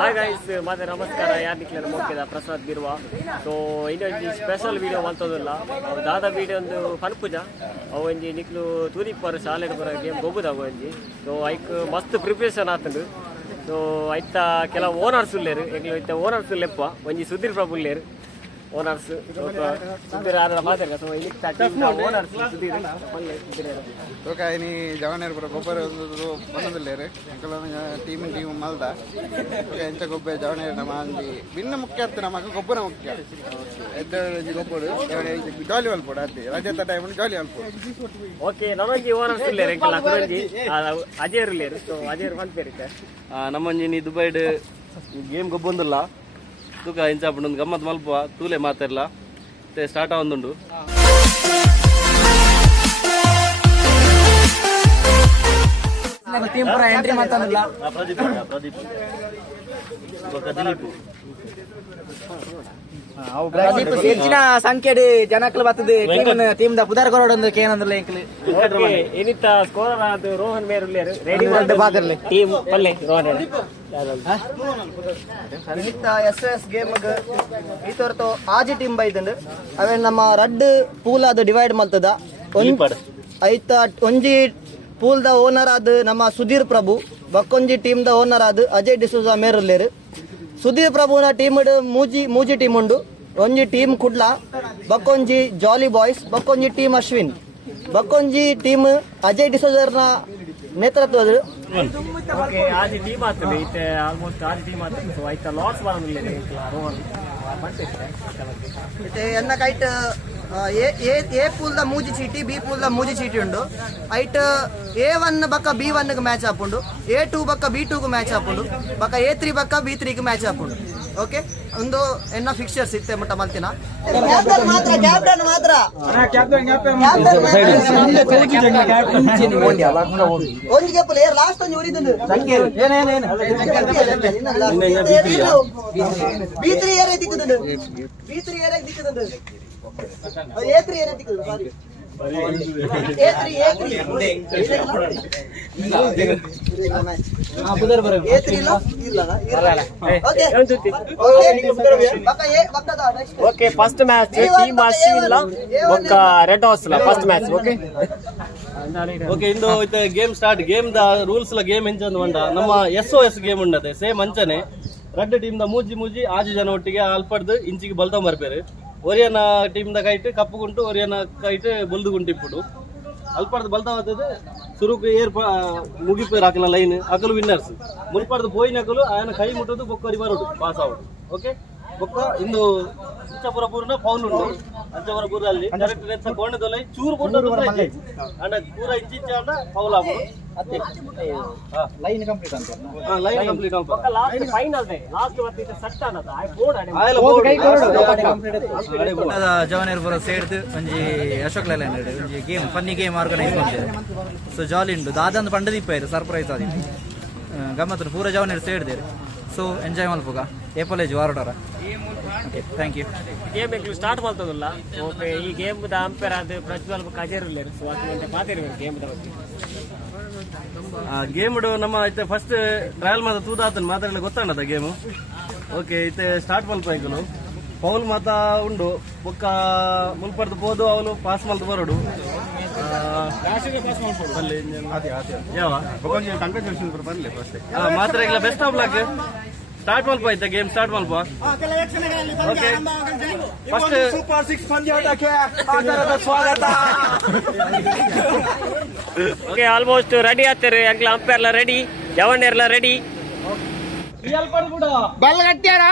Hi guys ಮತ್ತೆ ನಮಸ್ಕಾರ ಯಾರು ನಿಕ್ಲಿನ ಮುಖ್ಯದ ಪ್ರಸಾದ್ ಬಿರುವ ಸೊ ಇನ್ನೊಂದು ಸ್ಪೆಷಲ್ ವಿಡಿಯೋ ಮಲ್ತೋದಿಲ್ಲ ದಾದ ವಿಡಿಯೋ ಒಂದು ಫನ್ ಪೂಜ ಅವು ಒಂಜಿ ನಿಕ್ಲು ತೂರಿಪ್ಪರು ಶಾಲೆ ಬರೋ ಗೇಮ್ ಗೊಬ್ಬುದಾಗು ಒಂಜಿ ಸೊ ಐಕ್ ಮಸ್ತ್ ಪ್ರಿಪ್ರೇಷನ್ ಆತಂಡು ಸೊ ಐತ ಕೆಲವು ಓನರ್ಸ್ ಉಳ್ಳೇರು ಎಂಗ್ಲು ಐತ ಓನರ್ಸ್ ಲೆಪ್ಪ ಒಂಜಿ ಸುಧೀರ್ ಪ್ರಭು ಉಳ್ಳೇರು ಓನರ್ಸ್ ಸುಧೀರ್ ಆದ ಮಾತಾಡ ಸೊ ಓನರ್ಸ್ ಸುಧೀರ್ ಓಕೆ ಇನಿ ಜವನೇರ್ ಪುರ ಗೊಬ್ಬರ ಬಂದಿಲ್ಲೇರು ಟೀಮ್ ಮಲ್ದ ಎಂಚ ಗೊಬ್ಬರ ಜವನೇರ್ ನಮ್ಮ ಅಂದಿ ಭಿನ್ನ ಮುಖ್ಯ ಆಗ್ತದೆ ನಮಗೆ ಗೊಬ್ಬರ ಮುಖ್ಯ ಎದ್ದು ಗೊಬ್ಬರ ಜಾಲಿ ಅಲ್ಪೋಡ ಅದೇ ರಜೆ ಟೈಮ್ ಜಾಲಿ ಅಲ್ಪೋಡು ಓಕೆ ನಮ್ಮಂಜಿ ಓನರ್ಸ್ ಇಲ್ಲೇರು ಎಂಕಲ್ ಅಕ್ಕಂಜಿ ಅಜಯರ್ ಇಲ್ಲೇರು ಸೊ ಅಜಯರ್ ಬಂತೇರಿಕೆ ನಮ್ಮಂಜಿ ನೀ ದುಬೈಡ್ ಗೇಮ್ ಗೊಬ್ಬೊಂದಿಲ್ಲ ತೂಕ ಇಂಚಾಪುಂಡು ಒಂದು ಗಮ್ಮತ್ ಮಲ್ಪ ತೂಲೆ ಮಾತಾಡಲ್ಲ ಮತ್ತೆ ಸ್ಟಾರ್ಟ್ ಆಗೊಂದುಂಡು ಎಂಟ್ರಿ ಮಾತಾಡಲ್ಲ ಪ್ರದೀಪ್ ದಿಲೀಪ್ ಹೆಚ್ಚಿನ ಸಂಖ್ಯೆ ಜನಕ್ಕಲು ಬರ್ತದೆ ಟೀಮ್ ದ ಪುದಾರ್ ಕೊರೋಡ್ ಒಂದು ಕೇನಂದ್ರಲ್ಲ ಎಂಕ್ಲು ಏನಿತ್ತ ಸ್ಕೋರರ್ ಅದು ರೋಹನ್ ಮೇರ್ ಉಳ್ಳೇರು ರೆಡಿ ಮಾಡಿ ಟೀಮ್ ಪಲ್ಲೆ ರೋಹನ್ ಇತ್ತ ಎಸ್ ಗೇಮ್ ಈತೊರ್ತು ಆಜಿ ಟೀಮ್ ಬೈದಂಡು ಅವೇನ್ ನಮ್ಮ ರಡ್ ಪೂಲ್ ಅದು ಡಿವೈಡ್ ಮಲ್ತದ ಐತ ಒಂಜಿ ಪೂಲ್ ದ ಓನರ್ ಆದ್ ನಮ್ಮ ಸುಧೀರ್ ಪ್ರಭು ಬಕ್ಕೊಂಜಿ ಟೀಮ್ ದ ಓನರ್ ಆದ್ ಅಜಯ್ ಡಿಸೂಜಾ ಮೇರುಲ್ಲೇರು ಸುಧೀರ್ ಪ್ರಭುನ ಟೀಮ್ ಮೂಜಿ ಟೀಮ್ ಉಂಡು ಒಂಜಿ ಟೀಮ್ ಕುಡ್ಲ ಬಕ್ಕೊಂಜಿ ಜಾಲಿ ಬಾಯ್ಸ್ ಬಕ್ಕೊಂಜಿ ಟೀಮ್ ಅಶ್ವಿನ್ ಬಕ್ಕೊಂಜಿ ಟೀಮ್ ಅಜಯ್ ಡಿಸೋಜರ್ನ ನೇತೃತ್ವದ ಓಕೆ ಆಜಿ ಟೀಮ್ ಆಗ್ತದೆ ಇತ್ತೆ ಆಲ್ಮೋಸ್ಟ್ ಆಜಿ ಟೀಮ್ ಆಗ್ತದೆ ಸೊ ಐತ ಲಾಸ್ ಬರೋದಿಲ್ಲ ರೋಹನ್ ಮತ್ತೆ ಎನ್ನ ಕೈಟ್ ಎ ಪೂಲ್ ದ ಮೂಜಿ ಚೀಟಿ ಬಿ ಪೂಲ್ ದ ಮೂಜಿ ಚೀಟಿ ಉಂಡು ಐಟ್ A1 ಬಕ್ಕ B1 ಗೆ ಮ್ಯಾಚ್ ಹಾಪುಂಡು A2 ಬಕ್ಕ B2 ಗೆ ಮ್ಯಾಚ್ ಹಾಪುಂಡು ಬಕ್ಕ A3 ಬಕ್ಕ B3 ಗೆ ಮ್ಯಾಚ್ ಹಾಪುಂಡು ಓಕೆ ಒಂದು ಎನ್ನ ಫಿಕ್ಚರ್ಸ್ ಇತ್ತೆ ಮುಟ್ಟ ಮಲ್ತಿನ ಕ್ಯಾಪ್ಟನ್ ಮಾತ್ರ ಒಂಜಿಗೆ ಪ್ಲೇಯರ್ ಲಾಸ್ಟ್ ಒಂದು ಉಳಿದಂದು B3 ಏರೇ ದಿಕ್ಕುದಂದು B3 ಏರೇ ದಿಕ್ಕುದಂದು A3 ಏರೇ ದಿಕ್ಕುದು sorry okay first match team Ashwin ಒಕ್ಕ red house first match okay okay ಇಂದು ಗೇಮ್ ಸ್ಟಾರ್ಟ್ ಗೇಮ್ ದ ರೂಲ್ಸ್ ಲ ಗೇಮ್ ಎಂಚಂದು ಮಂಡ ನಮ್ಮ SOS ಗೇಮ್ ಉಂಡದೆ ಸೇಮ್ ಅಂಚನೆ ರೆಡ್ ಟೀಮ್ ದ ಮೂಜಿ ಆಜು ಜನ ಒಟ್ಟಿಗೆ ಅಲ್ಪಡ್ದು ಇಂಚಿಗೆ ಬಲ್ತ ಬರ್ಬೇರು ಒರಿಯನ ಟೀಮ್ ದ ಕೈಟ್ ಕಪ್ಪು ಗುಂಟು ಒರಿಯನ ಕೈಟ್ ಬೊಲ್ದು ಗುಂಟು ಇಪ್ಪುಡು ಅಲ್ಪಡ್ದು ಬಲ್ತಾ ಹೋಗ್ತದೆ ಸುರುಕು ಏರ್ ಮುಗಿಪೇರು ಹಾಕಲ ಲೈನ್ ಅಕಲು ವಿನ್ನರ್ಸ್ ಮುಲ್ಪಡ್ದು ಪೋಯಿನ ಅಕಲು ಆಯನ ಕೈ ಮುಟ್ಟೋದು ಬೊಕ್ಕ ಬರೋದು ಪಾಸ್ ಆಗೋದು ಓಕೆ ಬೊಕ್ಕ ಇಂದು ಅಂಚಪುರ ಪೂರ್ನ ಫೌಲ್ ಉಂಟು ಅಂಚಪುರ ಪೂರಲ್ಲಿ ಡೈರೆಕ್ಟ್ ರೆತ್ತ ಕೋಣದೊಲೈ ಚೂರು ಕೊಟ್ಟದು ಅಂಡ ಪೂರ ಇಂಚಿಂಚ ಅಂಡ ಫೌಲ್ ಆಗೋದು ಲೈನ್ ಕಂಪ್ಲೀಟ್ ಅಂತ ಲೈನ್ ಕಂಪ್ಲೀಟ್ ಆಗ ಲಾಸ್ಟ್ ಫೈನಲ್ ದೇ ಲಾಸ್ಟ್ ಮತ್ತೆ ಸೆಟ್ ಅನ್ನದ ಐ ಬೋರ್ಡ್ ಜವನೇರ್ ಬರೋ ಸೇರ್ದು ಒಂಜಿ ಅಶೋಕ್ ಲೈನ್ ಒಂಜಿ ಗೇಮ್ ಫನ್ನಿ ಗೇಮ್ ಆರ್ಗನೈಸ್ ಮಾಡ್ತಾರೆ ಸೊ ಜಾಲಿ ಉಂಟು ದಾದಂದು ಪಂಡದ ಇಪ್ಪಾಯಿರು ಸರ್ಪ್ರೈಸ್ ಆದಿತ್ತು ಗಮ್ಮತ್ತು ಪೂರ ಜವನೇರ್ ಸೇರ್ದೇರು ಸೊ ಎಂಜಾಯ್ ಮಲ್ಪುಗ ಏಪಲೇಜ್ ವಾರಡರ okay thank you game start ಮಾಡ್ತದಲ್ಲ ಓಕೆ ಈ ಗೇಮ್ ದ ಅಂಪೈರ್ ಅದು ಪ್ರಜ್ವಲ್ ಕಜೇರ್ ಉಳ್ಳೇರು ಸೊ ಅದಕ್ಕೆ ಮಾತಾಡಿದ್ರು ಗೇಮ್ ದ ಬಗ್ಗೆ ಗೇಮ್ ನಮ್ಮ ಐತೆ ಫಸ್ಟ್ ಟ್ರಯಲ್ ಮಾತ ತೂದಾತನ್ ಮಾತಾಡಲಿ ಗೊತ್ತಾಣದ ಗೇಮು ಓಕೆ ಐತೆ ಸ್ಟಾರ್ಟ್ ಮಲ್ಪೈಕಲು ಫೌಲ್ ಮಾತ ಉಂಡು ಬೊಕ್ಕ ಮುಲ್ಪಡ್ದು ಪೋದು ಅವಳು ಪಾಸ್ ಮಲ್ತು ಬರೋಡು ಮಾತ್ರ ಇಲ್ಲ ಬೆಸ್ಟ್ ಆಫ್ ಲಕ್ ಸ್ಟಾರ್ಟ್ ಮಲ್ಪ ಐತೆ ಗೇಮ್ ಸ್ಟಾರ್ಟ್ ಮಲ್ಪ ಓಕೆ ಫಸ್ಟ್ ಸೂಪರ್ 6 ಪಂದ್ಯಾಟಕ್ಕೆ ಆಧಾರದ ಸ್ವಾಗತ ಓಕೆ ಆಲ್ಮೋಸ್ಟ್ ರೆಡಿ ಆಗ್ತಾರೆ ಅಂಕ್ಲ ಅಂಪೈರ್ಲ ರೆಡಿ ಜವಣ್ಣರ್ಲ ರೆಡಿ ಬಲ್ಗಟ್ಟ್ಯಾರ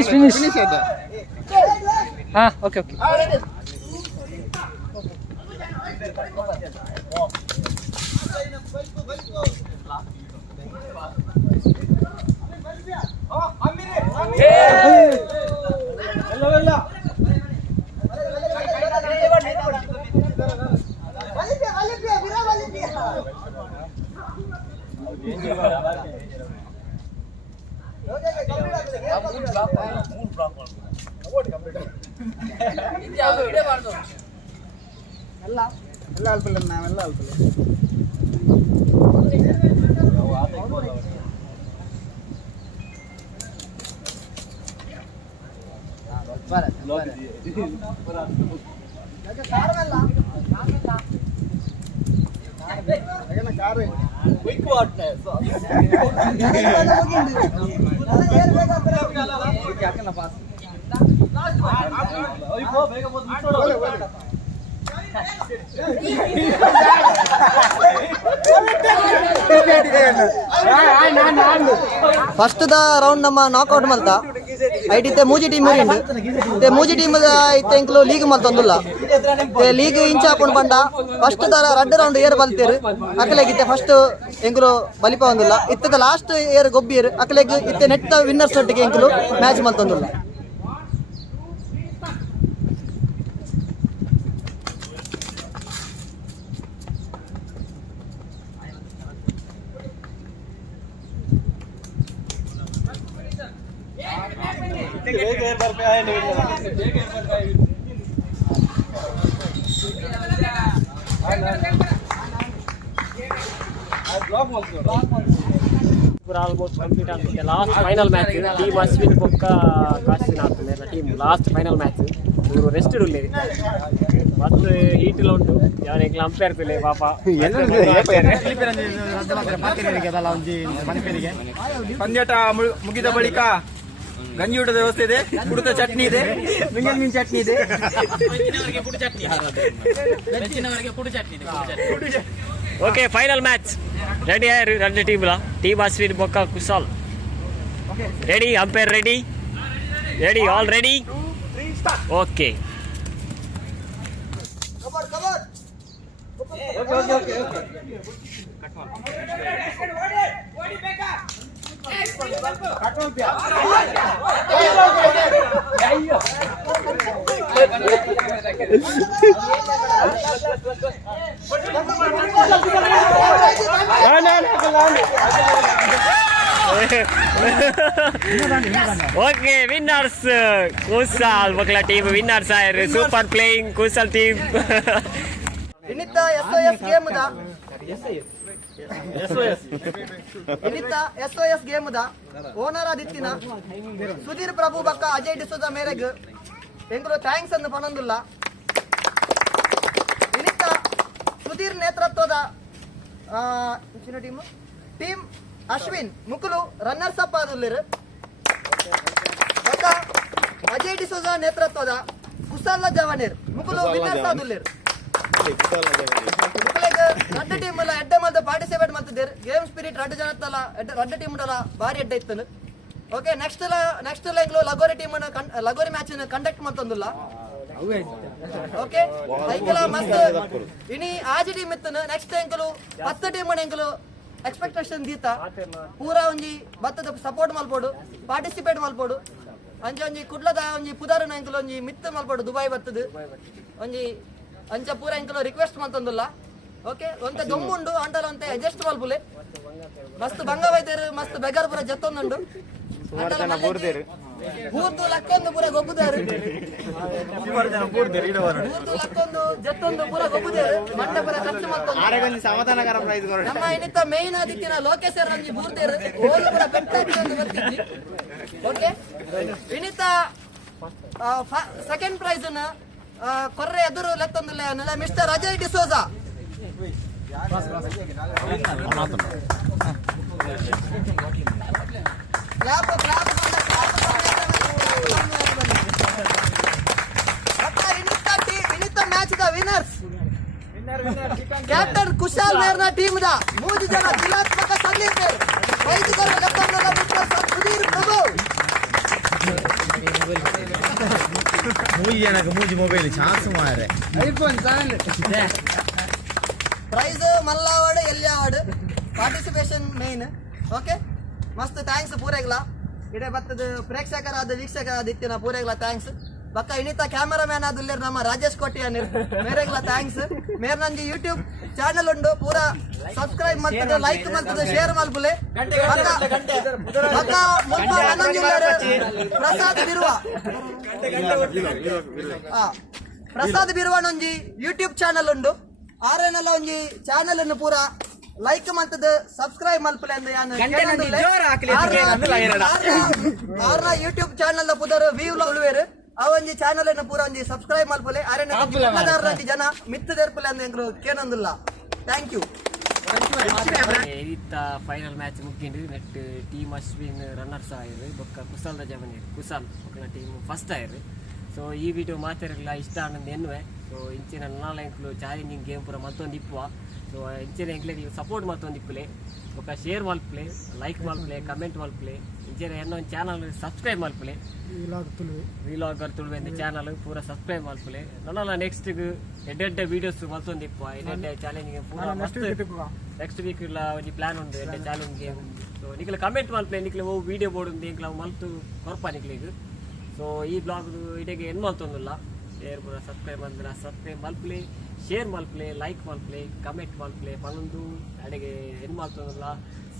ಫಿನಿಶ್ ಹಾ ಓಕೆ ಎಲ್ಲ ಎಲ್ಲ ಅಲ್ಪಲ್ಲ ನಾವೆಲ್ಲ ಅಲ್ಪಲ್ಲ ಫಸ್ಟ್ ದ ರೌಂಡ್ ನಮ್ಮ ನಾಕ್ಔಟ್ ಮಲ್ತ ಐಟಿತ್ತೆ ಮೂಜಿ ಟೀಮ್ ಉಂಡು ಇತ್ತೆ ಮೂಜಿ ಟೀಮ್ ಇತ್ತೆ ಎಂಕ್ಲು ಲೀಗ್ ಮಲ್ತೊಂದುಲ್ಲ ಇತ್ತೆ ಲೀಗ್ ಇಂಚ ಹಾಕೊಂಡು ಬಂಡ ಫಸ್ಟ್ ದ ರಡ್ಡ್ ರೌಂಡ್ ಏರ್ ಬಲ್ತೇರು ಅಕಲೆಗಿತ್ತೆ ಫಸ್ಟ್ ಎಂಕ್ಲು ಬಲಿಪ ಒಂದಿಲ್ಲ ಇತ್ತದ ಲಾಸ್ಟ್ ಏರ್ ಗೊಬ್ಬಿಯರು ಅಕಲೆಗ್ ಇತ್ತೆ ನೆಟ್ ವಿನ್ನರ್ಸ್ ಒಟ್ಟಿಗೆ ಎಂಕ್ಲು ಮ್ಯಾಚ್ ಮಲ್ತೊಂದುಲ್ಲ. ಆಲ್ಮೋಸ್ಟ್ ಕಂಪ್ಲೀಟ್ ಆಗ್ತಿದೆ. Last final match team Ashwin ಪೊಕ್ಕ ಕಾಶಿನ ಆಗ್ತದೆ ಎಲ್ಲ ಟೀಮ್ ಲಾಸ್ಟ್ ಫೈನಲ್ ಮ್ಯಾಚ್ ಇವರು ರೆಸ್ಟ್ ಉಳ್ಳಿ ಮತ್ತು ಹೀಟಿಲ್ ಉಂಟು ಯಾರಿಗೆ ಅಂಪೇರ್ ಪಿಲೆ ಪಾಪ ಪಂದ್ಯಾಟ ಮುಗಿದ ಬಳಿಕ ಗಂಜಿ ಊಟದ ವ್ಯವಸ್ಥೆ ಇದೆ, ಕುಡಿತ ಚಟ್ನಿ ಇದೆ, ಮಿಂಗಲ್ ಮೀನ್ ಚಟ್ನಿ ಇದೆ. ಓಕೆ ಫೈನಲ್ ಮ್ಯಾಚ್ ರೆಡಿ ಆಯ್ರು రెండు టీంలా టీమ్ అశ్విన్ బొక్క Kushal ready umpire ready ready all ready okay okay winners Kushal బొక్కల టీమ్ విన్నర్స్ ఆయ్యారు. Super playing Kushal team. ಇನ್ನಿತ್ತ SOS ಗೇಮ್ ದ SOS ಗೇಮ್ ದ ಓನರ್ ಆದಿತ್ತಿನ ಸುಧೀರ್ ಪ್ರಭು ಬಕ್ಕ ಅಜಯ್ ಡಿಸೋದ ಮೇರೆಗ್ ಎಂಗ್ರು ಥ್ಯಾಂಕ್ಸ್ ಅನ್ನು ಪನೊಂದುಲ್ಲ. ಇನ್ನಿತ್ತ ಸುಧೀರ್ ನೇತೃತ್ವದ ಟೀಮ್ ಅಶ್ವಿನ್ ಮುಕುಲು ರನ್ನರ್ಸ್ ಅಪ್ ಆದುಲ್ಲೇರು. ಬಕ್ಕ ಅಜಯ್ ಡಿಸೋದ ನೇತೃತ್ವದ ಕುಶಾಲ್ ಜವಾನೇರ್ ಮುಕುಲು ವಿನ್ನರ್ಸ್ ಆದುಲ್ಲೇರು. ರಡ್ಡ್ ಟೀಮ್ ಎಲ್ಲ ಎಡ್ಡೆ ಮಲ್ದ ಪಾರ್ಟಿಸಿಪೇಟ್ ಮಾಡ್ತಿದ್ದೇರು. ಗೇಮ್ ಸ್ಪಿರಿಟ್ ರಡ್ಡ್ ಜನ ಇತ್ತಲ್ಲ ರಡ್ಡ್ ಟೀಮ್ ಉಂಟಲ್ಲ ಭಾರಿ ಎಡ್ಡೆ ಇತ್ತು. ಓಕೆ ನೆಕ್ಸ್ಟ್ ಎಂಗ್ಲು ಲಗೋರಿ ಟೀಮ್ ಲಗೋರಿ ಮ್ಯಾಚ್ ಕಂಡಕ್ಟ್ ಮಾಡ್ತಂದಿಲ್ಲ. ಓಕೆ ಐಕಲ ಮಸ್ತ್ ಇನಿ ಆಜಿ ಟೀಮ್ ಇತ್ತು. ನೆಕ್ಸ್ಟ್ ಎಂಕಲು 10 ಟೀಮ್ ಎಂಕಲು ಎಕ್ಸ್ಪೆಕ್ಟೇಷನ್ ದೀತ ಪೂರಾ ಒಂಜಿ ಬತ್ತದ ಸಪೋರ್ಟ್ ಮಲ್ಪೋಡು ಪಾರ್ಟಿಸಿಪೇಟ್ ಮಲ್ಪೋಡು ಅಂಚ ಒಂಜಿ ಕುಡ್ಲದ ಒಂಜಿ ಪುದಾರನ ಎಂಕಲು ಒಂಜಿ ಮಿತ್ ಮಲ್ಪೋಡು ದುಬೈ ಬತ್ತದು ಒಂಜಿ ಅಂಚ ಪೂರ ಎಂಕಲು ರಿಕ್ವೆಸ್ಟ್ ಮಂತಂದಿಲ್ಲ. ಓಕೆ ಒಂತೆ ದೊಮ್ಮುಂಡು ಅಂಟಲ ಒಂತೆ ಅಡ್ಜಸ್ಟ್ ಮಲ್ಪುಲೆ ಮಸ್ತ್ ಬಂಗ ವೈದ್ಯರು ಮಸ್ತ್ ಬೆಗರ್ ಪೂರ ಜತ್ತೊಂದುಂಡು ಪೂರ್ತು ಲಕ್ಕೊಂದು ಪೂರ ಗೊಬ್ಬುದಾರು ಪೂರ್ತು ಲಕ್ಕೊಂದು ಜತ್ತೊಂದು ಪೂರ ಗೊಬ್ಬುದಾರು ಮಂಡ ಪೂರ ಖರ್ಚು ಮಾಡ್ಕೊಂಡು ಸಮಾಧಾನಕರ ಪ್ರೈಸ್ ಕೊಡಿ. ನಮ್ಮ ಇನ್ನಿತ್ತ ಮೇಯ್ನ್ ಆದಿತ್ತಿನ ಲೋಕೇಶ್ ರಂಜಿ ಬೂರ್ದೇರು ಓಲು ಪೂರ ಬೆಟ್ಟಾಗಿ ಅಂತ ಬರ್ತಿದ್ವಿ. ಓಕೆ ಇನ್ನಿತ್ತ ಸೆಕೆಂಡ್ ಪ್ರೈಸ್ ಕೊರ್ರೆ ಎದುರು ಲೆತ್ತೊಂದಿಲ್ಲ ಮಿಸ್ಟರ್ ಅಜಯ್ ಡಿಸೋಜಾ. ಇನ್ನಿತ್ತ ಮ್ಯಾಚ್ ದ ವಿನ್ನರ್ಸ್ ಕ್ಯಾಪ್ಟನ್ ಕುಶಾಲ್ ಮೇರ್ನ ಟೀಮ್ ದ 3 ಜನ ಜಿಲ್ಲಾತ್ಮಕ ಸಲ್ಲಿದ್ದಾರೆ. 5 ಜನ ಲೆತ್ತೊಂದಿಲ್ಲ ಮಿಸ್ಟರ್ ಸುಧೀರ್ ಪ್ರಭು. ಮೂಜಿ ಮೊಬೈಲ್ ಚಾನ್ಸ್ ಮಾರೆ ಐಫೋನ್ 7 ಪ್ರೈಸ್ ಮಲ್ಲ ಅವಾರ್ಡ್ ಎಲ್ಲಿ ಅವಾರ್ಡ್ ಪಾರ್ಟಿಸಿಪೇಷನ್ ಮೇನ್. ಓಕೆ ಮಸ್ತ್ ಥ್ಯಾಂಕ್ಸ್ ಪೂರೆಗ್ಲ ಇಡೇ ಬತ್ತದ ಪ್ರೇಕ್ಷಕರಾದ ವೀಕ್ಷಕರಾದ ಇತ್ತಿನ ಪೂರೆಗ್ಲ ಥ್ಯಾಂಕ್ಸ್. ಬಕ್ಕ ಇನ್ನಿತ ಕ್ಯಾಮರಾಮ್ಯಾನ್ ಆದುಲ್ಲೇರ್ ನಮ್ಮ ರಾಜೇಶ್ ಕೋಟಿಯಾನ್ ಮೇರೆಗ್ಲ ಥ್ಯಾಂಕ್ಸ್. ಮೇರ್ ನಂಜಿ ಯೂಟ್ಯೂಬ್ ಚಾನಲ್ ಉಂಡು ಪೂರ ಸಬ್ಸ್ಕ್ರೈಬ್ ಮಾಡ್ತದೆ, ಲೈಕ್ ಮಾಡ್ತದೆ, ಶೇರ್ ಮಲ್ಪುಲೆ. ಬಕ್ಕ ಮುಲ್ಪ ನನಂಜಿಲ್ಲಾರು ಪ್ರಸಾದ್ ಬಿರುವ ನೊಂಜಿ ಯೂಟ್ಯೂಬ್ ಚಾನಲ್ ಉಂಡು. ಆರೇನೆಲ್ಲ ಒಂಜಿ ಚಾನಲ್ ಅನ್ನು ಪೂರ ಲೈಕ್ ಮಾಡ್ತದೆ, ಸಬ್ಸ್ಕ್ರೈಬ್ ಮಲ್ಪಲೆ ಅಂತ ಆರ್ನ ಯೂಟ್ಯೂಬ್ ಚಾನಲ್ ಪುದರ್ ವ್ಯೂ ಉಳುವೇರು ಆ ಒಂಜಿ ಚಾನಲ್ ಅನ್ನು ಪೂರ ಒಂಜಿ ಸಬ್ಸ್ಕ್ರೈಬ್ ಮಲ್ಪಲೆ. ಆರೇನ ಜನ ಮಿತ್ತದೇರ್ಪಲೆ ಅಂತ ಎಂಗ್ರು ಕೇನೊಂದಿಲ್ಲ. Thank you. ಇತ್ತ ಫೈನಲ್ ಮ್ಯಾಚ್ ಮುಗಿಂಡು ನೆಟ್ ಟೀಮ್ ಅಶ್ವಿನ್ ರನ್ನರ್ಸ್ ಆಯ್ರು ಬೊಕ್ಕ ಕುಶಾಲ್ ರಜಾಮನಿ ಕುಶಾಲ್ ಒಕ್ಕಲ ಟೀಮ್ ಫಸ್ಟ್ ಆಯ್ರು. ಸೊ ಈ ವಿಡಿಯೋ ಮಾತಾಡಲ್ಲ ಇಷ್ಟ ಆನಂದ್ ಎನ್ನುವೆ. ಸೊ ಇಂಚಿನ ನಾಲ್ಕು ಚಾಲೆಂಜಿಂಗ್ ಗೇಮ್ ಪೂರ ಮತ್ತೊಂದು ಇಪ್ಪುವ. ಸೊ ಇಂಚಿನ ಎಂಕ್ಲೆಗೆ ಸಪೋರ್ಟ್ ಮತ್ತೊಂದು ಇಪ್ಪಲೆ ಬೊಕ್ಕ ಶೇರ್ ಮಲ್ಪಲೆ, ಲೈಕ್ ಮಲ್ಪಲೆ, ಕಮೆಂಟ್ ಮಲ್ಪಲೆ. ಇಂಚಿನ ಇನ್ನೊಂದು ಚಾನಲ್ ಸಬ್ಸ್ಕ್ರೈಬ್ ಮಲ್ಪಲೆ, ವಿಲಾಗರ್ ತುಳುವೆ ಅಂತ ಚಾನಲ್ ಪೂರ ಸಬ್ಸ್ಕ್ರೈಬ್ ಮಲ್ಪಲೆ. ನನ್ನಲ್ಲ ನೆಕ್ಸ್ಟ್ ಎಡ್ಡೆ ವೀಡಿಯೋಸ್ ಮತ್ತೊಂದು ಇಪ್ಪುವ ಎಡ್ಡೆ ಚಾಲೆಂಜಿಂಗ್ ಪೂರ ನೆಕ್ಸ್ಟ್ ವೀಕ್ ಇಲ್ಲ ಒಂದು ಪ್ಲಾನ್ ಉಂಟು ಎಡ್ಡೆ ಚಾಲೆಂಜ್ ಗೇಮ್. ಸೊ ನಿಕ್ಲೆ ಕಮೆಂಟ್ ಮಲ್ಪಲೆ, ನಿಕ್ಲೆ ಓ ವಿಡಿಯೋ ಬೋರ್ಡ್ ಉಂಟು ಎಂಕ್ಲ ಮಲ್ತು ಕೊರಪ ನಿಕ್ಲಿಗೆ. ಸೊ ಈ ಬ್ಲಾಗ್ ಇಡೆಗೆ ಏನು ಮಲ್ತೊಂದಿಲ್ಲ. ಶೇರ್ ಪೂರ ಸಬ್ಸ್ಕ್ರೈಬ್ ಅಂದ್ರೆ ಸಬ್ಸ್ಕ್ರೈಬ್ ಮಲ್ಪಲೆ, ಶೇರ್ ಮಲ್ಪಲೆ, ಲೈಕ್ ಮಲ್ಪಲೆ, ಕಮೆಂಟ್ ಮಲ್ಪಲೆ ಪನ್ನೊಂದು ಅಡೆಗೆ ಏನು ಮಲ್ತೊಂದಿಲ್ಲ.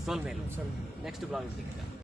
ಸೋಲ್ ಮೇಲು ನೆಕ್ಸ್ಟ್ ಬ್ಲಾಗ್